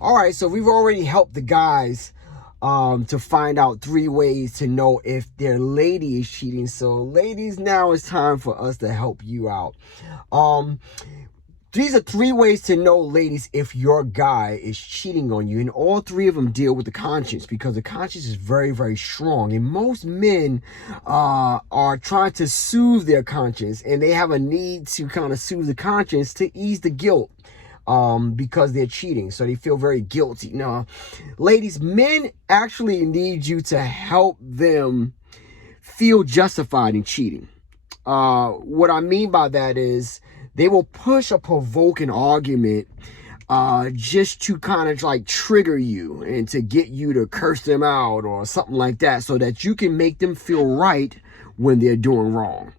All right, so we've already helped the guys to find out 3 ways to know if their lady is cheating. So ladies, now it's time for us to help you out. These are 3 ways to know, ladies, if your guy is cheating on you. And all 3 of them deal with the conscience, because the conscience is very, very strong. And most men are trying to soothe their conscience, and they have a need to kind of soothe the conscience to ease the guilt because they're cheating. So they feel very guilty. Now, ladies, men actually need you to help them feel justified in cheating. What I mean by that is, they will push a provoking argument just to kind of like trigger you and to get you to curse them out or something like that, so that you can make them feel right when they're doing wrong.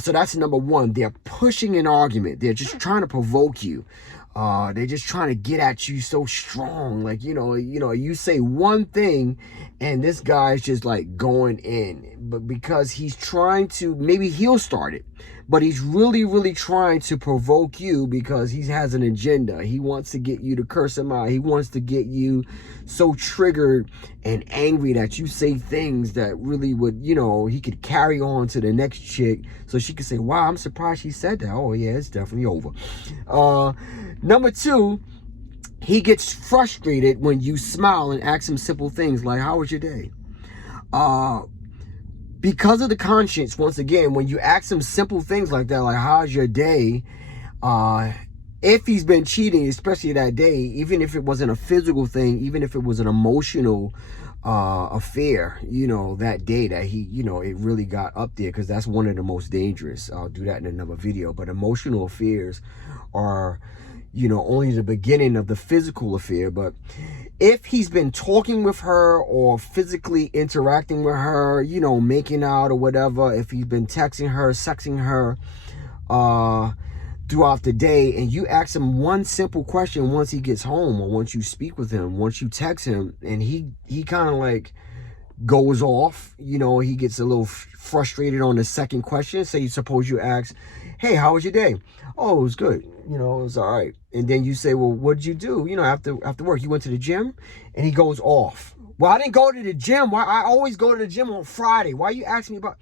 So that's number 1. They're pushing an argument. They're just trying to provoke you. They're just trying to get at you so strong. Like, you say one thing and this guy's just like going in. But because he's trying to, maybe he'll start it, but he's really, really trying to provoke you because he has an agenda. He wants to get you to curse him out. He wants to get you so triggered and angry that you say things that really would, he could carry on to the next chick so she could say, wow, I'm surprised she said that. Oh yeah, it's definitely over. Number 2, he gets frustrated when you smile and ask him simple things like, how was your day? Because of the conscience, once again, when you ask him simple things like that, like, how's your day? If he's been cheating, especially that day, even if it wasn't a physical thing, even if it was an emotional affair, that day that he, it really got up there, because that's one of the most dangerous. I'll do that in another video. But emotional affairs are, only the beginning of the physical affair. But if he's been talking with her or physically interacting with her, making out or whatever, if he's been texting her, sexing her throughout the day, and you ask him one simple question once he gets home, or once you speak with him, once you text him, and he kind of like goes off, he gets a little frustrated on the second question. Say, suppose you ask, hey, how was your day? Oh, it was good. It was all right. And then you say, well, what'd you do? After work, you went to the gym? And he goes off. Well, I didn't go to the gym. Why? I always go to the gym on Friday. Why you asking me about?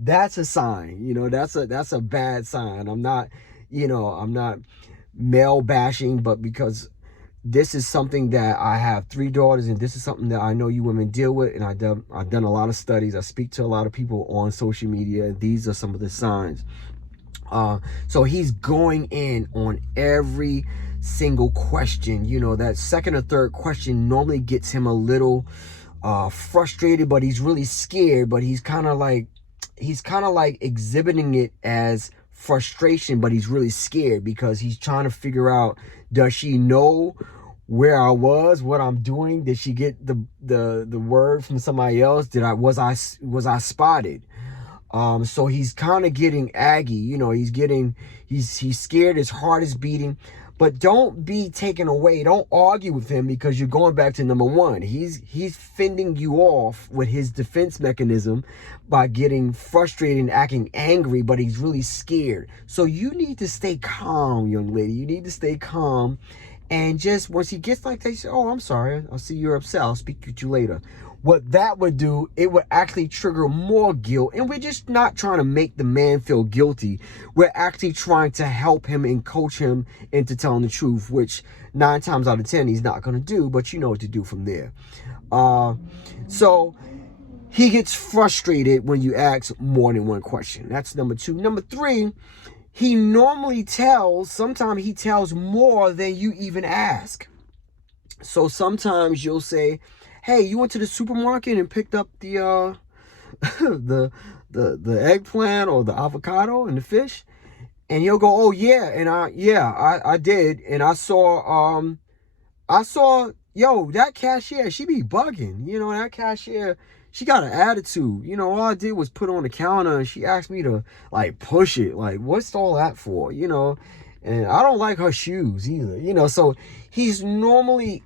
That's a sign. That's a bad sign. I'm not male bashing, but because this is something that I have 3 daughters, and this is something that I know you women deal with, and I've done a lot of studies. I speak to a lot of people on social media. These are some of the signs. So he's going in on every single question. That second or third question normally gets him a little frustrated, but he's really scared. But he's kind of like exhibiting it as frustration, but he's really scared because he's trying to figure out, does she know where I was, what I'm doing? Did she get the word from somebody else? Was I spotted? So he's kind of getting aggy, he's scared, his heart is beating. But don't be taken away. Don't argue with him, because you're going back to number 1. He's fending you off with his defense mechanism by getting frustrated and acting angry, but he's really scared. So you need to stay calm, young lady. You need to stay calm. And just once he gets like that, you say, oh, I'm sorry. I see you're upset. I'll speak to you later. What that would do, it would actually trigger more guilt. And we're just not trying to make the man feel guilty. We're actually trying to help him and coach him into telling the truth, which 9 times out of 10 he's not going to do, but you know what to do from there. So he gets frustrated when you ask more than one question. That's number 2. Number 3, he normally sometimes he tells more than you even ask. So sometimes you'll say, hey, you went to the supermarket and picked up the the eggplant or the avocado and the fish? And he'll go, oh yeah, and I did, and I saw yo, that cashier, she be bugging. That cashier, she got an attitude. All I did was put on the counter and she asked me to like push it. Like, what's all that for? And I don't like her shoes either. So he's normally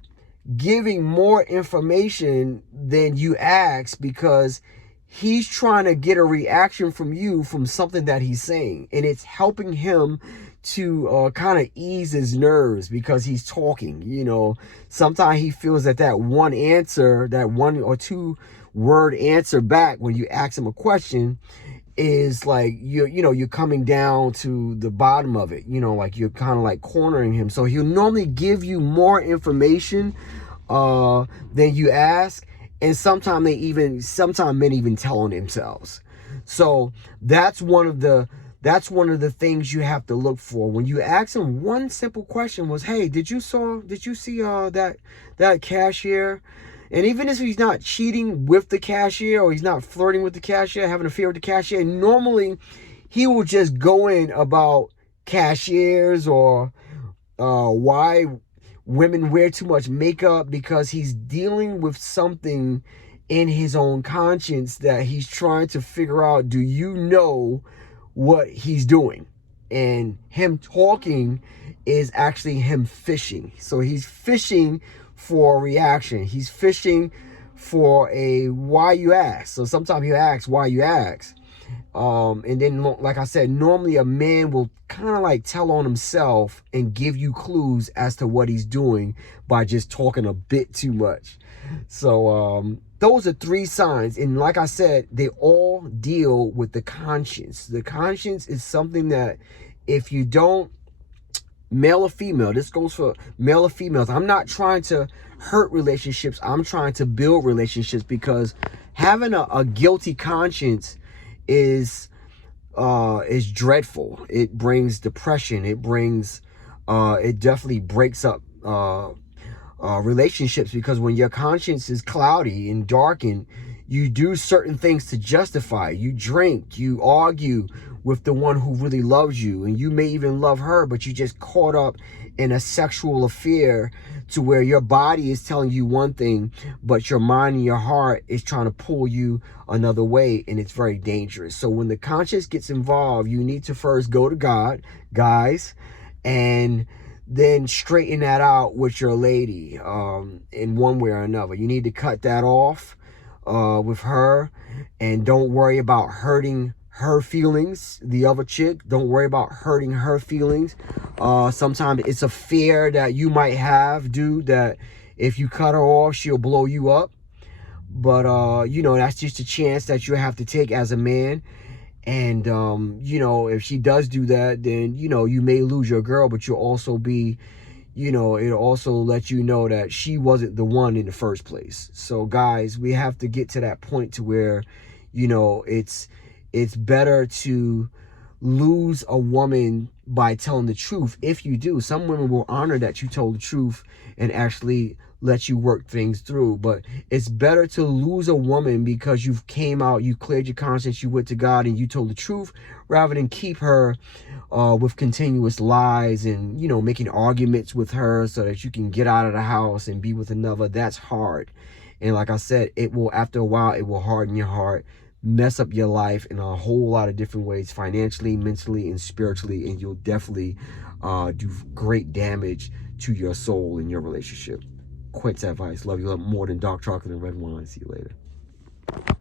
giving more information than you ask, because he's trying to get a reaction from you from something that he's saying, and it's helping him to kind of ease his nerves because he's talking. You know, sometimes he feels that that one answer, that one or two word answer back when you ask him a question is like you're coming down to the bottom of it. You know, like you're kind of like cornering him. So he'll normally give you more information than you ask, and sometimes men even tell on themselves. So that's one of the things you have to look for when you ask him. One simple question was, hey, did you see that cashier? And even if he's not cheating with the cashier, or he's not flirting with the cashier, having an affair with the cashier, normally he will just go in about cashiers, or why women wear too much makeup, because he's dealing with something in his own conscience that he's trying to figure out. Do you know what he's doing? And him talking is actually him fishing. So he's fishing for a reaction. He's fishing for a why you ask. So sometimes he'll ask why you ask. And then, like I said, normally a man will kind of like tell on himself and give you clues as to what he's doing by just talking a bit too much. So those are 3 signs. And like I said, they all deal with the conscience. The conscience is something that if you don't, male or female, this goes for male or females. I'm not trying to hurt relationships. I'm trying to build relationships, because having a guilty conscience is dreadful. It brings depression. It definitely breaks up relationships, because when your conscience is cloudy and darkened, you do certain things to justify. You drink, you argue with the one who really loves you, and you may even love her, but you just caught up in a sexual affair to where your body is telling you one thing, but your mind and your heart is trying to pull you another way, and it's very dangerous. So when the conscience gets involved, you need to first go to God, guys, and then straighten that out with your lady in one way or another. You need to cut that off with her, and don't worry about hurting her feelings. The other chick, don't worry about hurting her feelings. Sometimes it's a fear that you might have, dude, that if you cut her off, she'll blow you up. But that's just a chance that you have to take as a man. And if she does do that, then you may lose your girl, but you'll also be, it'll also let you know that she wasn't the one in the first place. So guys, we have to get to that point to where it's better to lose a woman by telling the truth. If you do, some women will honor that you told the truth and actually let you work things through. But it's better to lose a woman because you came out, you cleared your conscience, you went to God and you told the truth, rather than keep her with continuous lies and making arguments with her so that you can get out of the house and be with another. That's hard. And like I said, it will, after a while, it will harden your heart, mess up your life in a whole lot of different ways, financially, mentally, and spiritually, and you'll definitely do great damage to your soul in your relationship. Quince advice. Love you more than dark chocolate and red wine. See you later.